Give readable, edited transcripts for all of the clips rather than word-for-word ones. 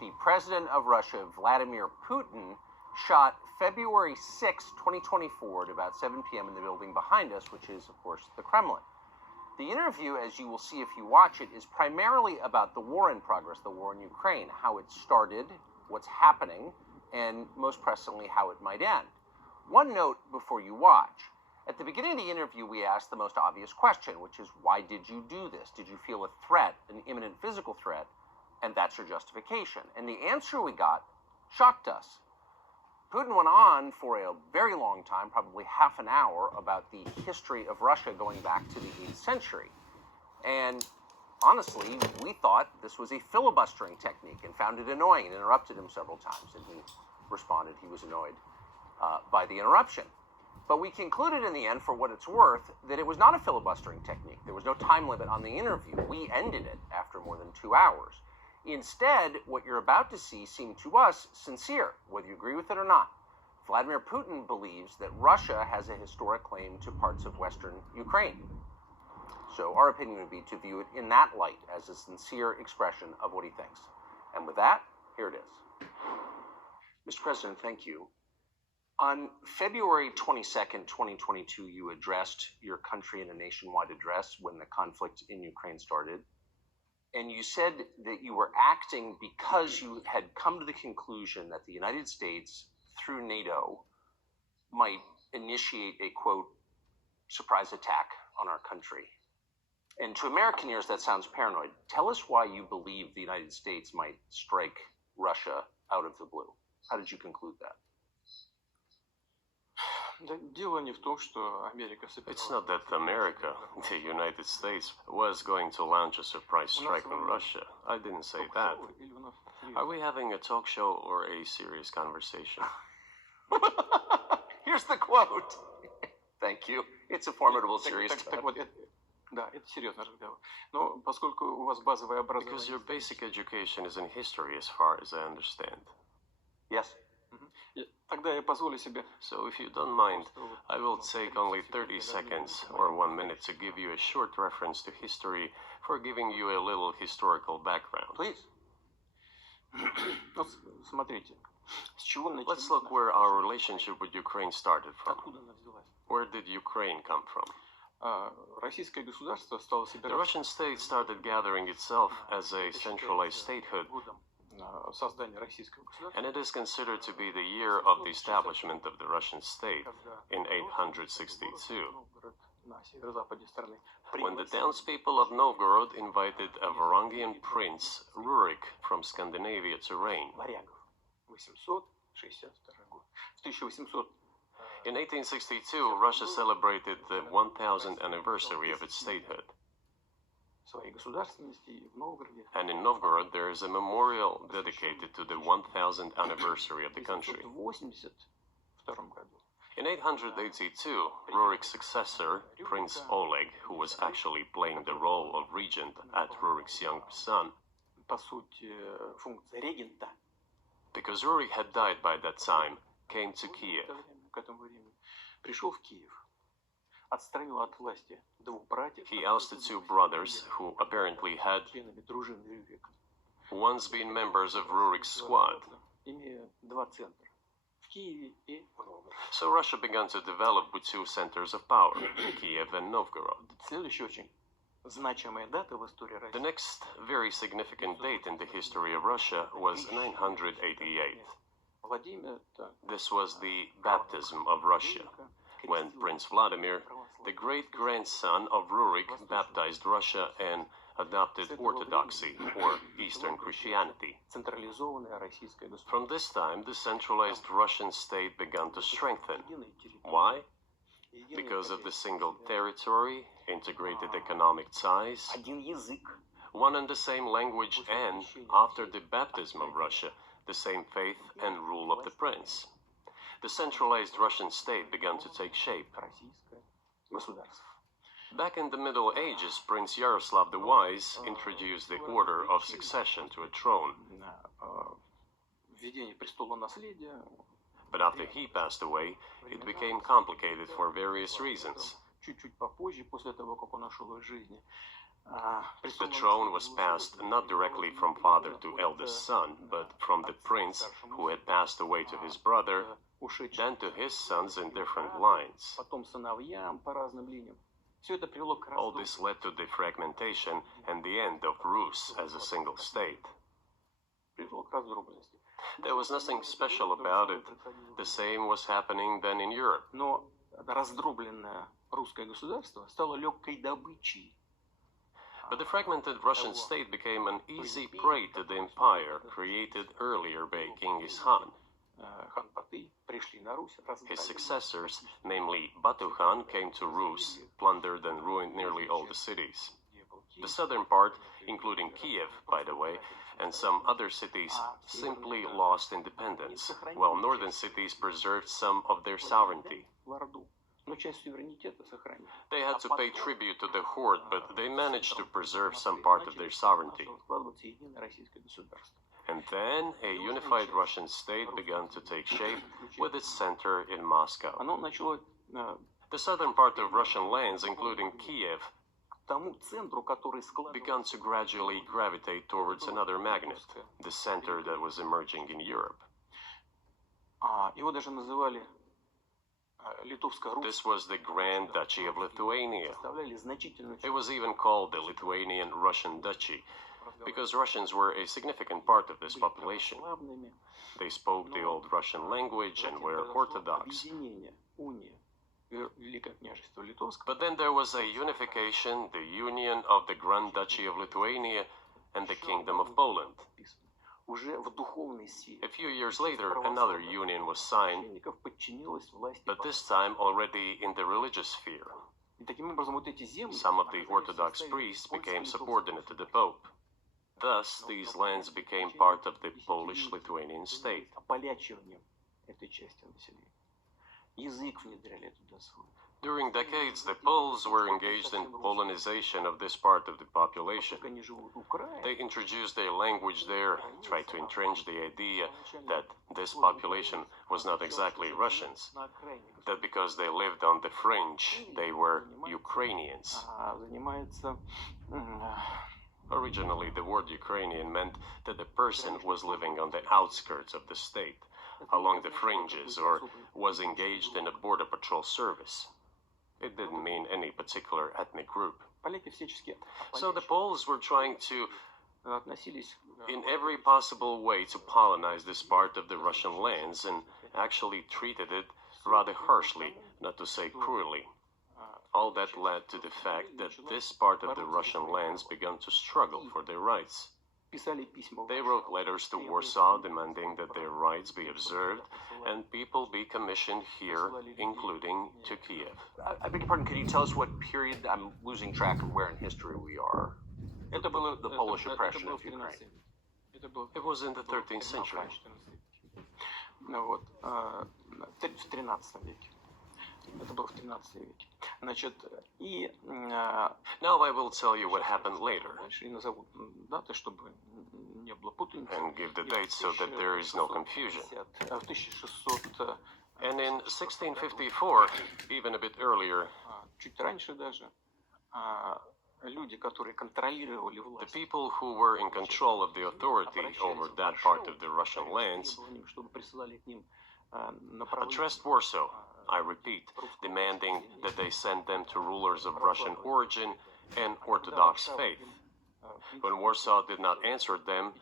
the president of Russia, Vladimir Putin, shot February 6, 2024 at about 7 p.m. in the building behind us, which is, of course, the Kremlin. The interview, as you will see if you watch it, is primarily about the war in progress, the war in Ukraine, how it started, what's happening, and most pressingly, how it might end. One note before you watch. At the beginning of the interview, we asked the most obvious question, which is, why did you do this? Did you feel a threat, an imminent physical threat? And that's your justification. And the answer we got shocked us. Putin went on for a very long time, probably half an hour, about the history of Russia going back to the 8th century. And honestly, we thought this was a filibustering technique and found it annoying and interrupted him several times. And he responded he was annoyed by the interruption. But we concluded in the end, for what it's worth, that it was not a filibustering technique. There was no time limit on the interview. We ended it after more than 2 hours. Instead, what you're about to see seemed to us sincere, whether you agree with it or not. Vladimir Putin believes that Russia has a historic claim to parts of Western Ukraine. So our opinion would be to view it in that light, as a sincere expression of what he thinks. And with that, here it is. Mr. President, thank you. On February 22nd, 2022, you addressed your country in a nationwide address when the conflict in Ukraine started. And you said that you were acting because you had come to the conclusion that the United States, through NATO, might initiate a, quote, surprise attack on our country. And to American ears, that sounds paranoid. Tell us why you believe the United States might strike Russia out of the blue. How did you conclude that? It's not that America, the United States, was going to launch a surprise strike on Russia. I didn't say that. Are we having a talk show or a serious conversation? Here's the quote. Thank you. It's a formidable, serious talk. Because your basic education is in history, as far as I understand. Yes. So if you don't mind, I will take only 30 seconds or 1 minute to give you a short reference to history for giving you a little historical background. Please. Let's look where our relationship with Ukraine started from. Where did Ukraine come from? The Russian state started gathering itself as a centralized statehood, and it is considered to be the year of the establishment of the Russian state in 862, when the townspeople of Novgorod invited a Varangian prince, Rurik, from Scandinavia to reign. In 1862, Russia celebrated the 1000th anniversary of its statehood. And in Novgorod, there is a memorial dedicated to the 1000th anniversary of the country. In 882, Rurik's successor, Prince Oleg, who was actually playing the role of regent at Rurik's young son, because Rurik had died by that time, came to Kiev. He ousted 2 brothers who apparently had once been members of Rurik's squad. So Russia began to develop with 2 centers of power, Kiev and Novgorod. The next very significant date in the history of Russia was 988. This was the baptism of Russia, when Prince Vladimir, the great-grandson of Rurik, baptized Russia and adopted Orthodoxy, or Eastern Christianity. From this time, the centralized Russian state began to strengthen. Why? Because of the single territory, integrated economic ties, one and the same language, and, after the baptism of Russia, the same faith and rule of the prince. The centralized Russian state began to take shape. Back in the Middle Ages, Prince Yaroslav the Wise introduced the order of succession to a throne. But after he passed away, it became complicated for various reasons. The throne was passed not directly from father to eldest son, but from the prince who had passed away to his brother, then to his sons in different lines. All this led to the fragmentation and the end of Rus as a single state. There was nothing special about it. The same was happening then in Europe. But the fragmented Russian state became an easy prey to the empire created earlier by Genghis Khan. His successors, namely Batu Khan, came to Rus, plundered and ruined nearly all the cities. The southern part, including Kiev, by the way, and some other cities simply lost independence, while northern cities preserved some of their sovereignty. They had to pay tribute to the horde, but they managed to preserve some part of their sovereignty. And then a unified Russian state began to take shape with its center in Moscow. The southern part of Russian lands, including Kiev, began to gradually gravitate towards another magnet, the center that was emerging in Europe. This was the Grand Duchy of Lithuania. It was even called the Lithuanian-Russian Duchy, because Russians were a significant part of this population. They spoke the old Russian language and were Orthodox. But then there was a unification, the union of the Grand Duchy of Lithuania and the Kingdom of Poland. A few years later, another union was signed, but this time already in the religious sphere. Some of the Orthodox priests became subordinate to the Pope. Thus, these lands became part of the Polish-Lithuanian state. During decades, the Poles were engaged in Polonization of this part of the population. They introduced their language there, tried to entrench the idea that this population was not exactly Russians, that because they lived on the fringe, they were Ukrainians. Originally, the word Ukrainian meant that the person was living on the outskirts of the state, along the fringes, or was engaged in a border patrol service. It didn't mean any particular ethnic group. So the Poles were trying to, in every possible way, to colonize this part of the Russian lands and actually treated it rather harshly, not to say cruelly. All that led to the fact that this part of the Russian lands began to struggle for their rights. They wrote letters to Warsaw demanding that their rights be observed and people be commissioned here, including to Kiev. I beg your pardon, could you tell us what period? I'm losing track of where in history we are. The Polish oppression of Ukraine. It was in the 13th century. Now I will tell you what happened later and give the dates so that there is no confusion. And in 1654, even a bit earlier, the people who were in control of the authority over that part of the Russian lands addressed Warsaw, I repeat, demanding that they send them to rulers of Russian origin and Orthodox faith. When Warsaw did not answer them,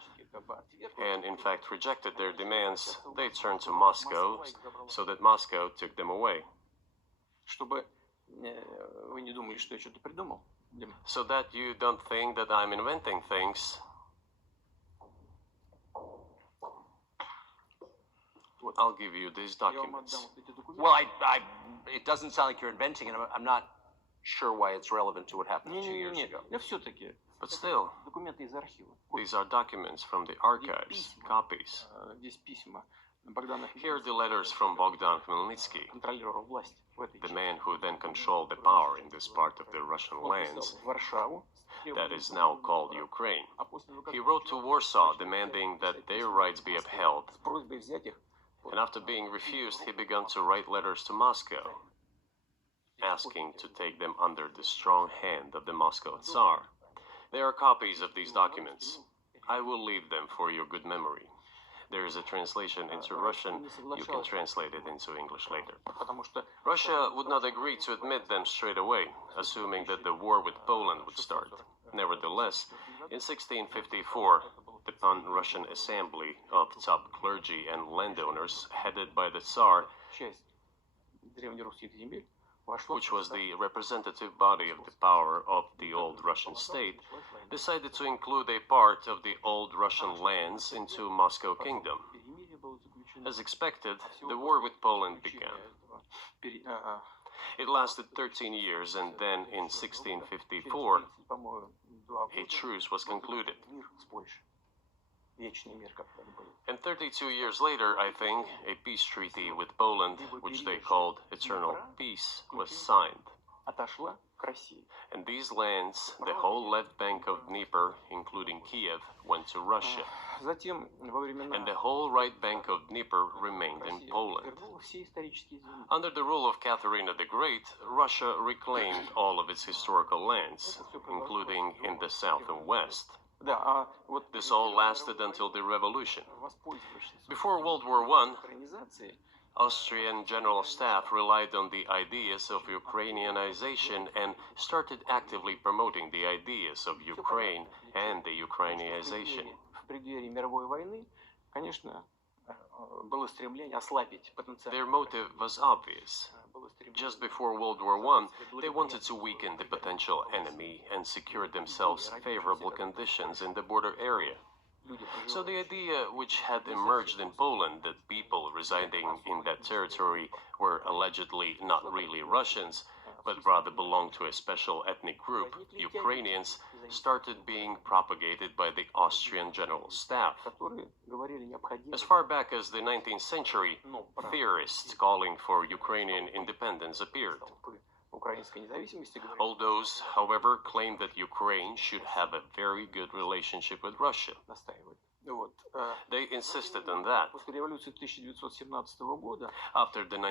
and in fact rejected their demands, they turned to Moscow, so that Moscow took them away. So that you don't think that I'm inventing things, I'll give you these documents. Well, it doesn't sound like you're inventing it. I'm not sure why it's relevant to what happened 2 years ago. But still, these are documents from the archives, copies. Here are the letters from Bogdan Khmelnytsky, the man who then controlled the power in this part of the Russian lands that is now called Ukraine. He wrote to Warsaw demanding that their rights be upheld. And after being refused, he began to write letters to Moscow, asking to take them under the strong hand of the Moscow Tsar. There are copies of these documents. I will leave them for your good memory. There is a translation into Russian. You can translate it into English later. Russia would not agree to admit them straight away, assuming that the war with Poland would start. Nevertheless, in 1654, the Pan-Russian Assembly of top clergy and landowners, headed by the Tsar, which was the representative body of the power of the old Russian state, decided to include a part of the old Russian lands into Moscow Kingdom. As expected, the war with Poland began. It lasted 13 years, and then in 1654, a truce was concluded. And 32 years later, I think, a peace treaty with Poland, which they called Eternal Peace, was signed. And these lands, the whole left bank of Dnieper, including Kiev, went to Russia. And the whole right bank of Dnieper remained in Poland. Under the rule of Catherine the Great, Russia reclaimed all of its historical lands, including in the south and west. This all lasted until the revolution. Before World War I, Austrian General Staff relied on the ideas of Ukrainianization and started actively promoting the ideas of Ukraine and the Ukrainianization. Their motive was obvious. Just before World War I, they wanted to weaken the potential enemy and secure themselves favorable conditions in the border area. So the idea which had emerged in Poland that people residing in that territory were allegedly not really Russians, but rather belonged to a special ethnic group, Ukrainians, started being propagated by the Austrian General Staff. As far back as the 19th century, theorists calling for Ukrainian independence appeared. All those, however, claimed that Ukraine should have a very good relationship with Russia. They insisted on that. After the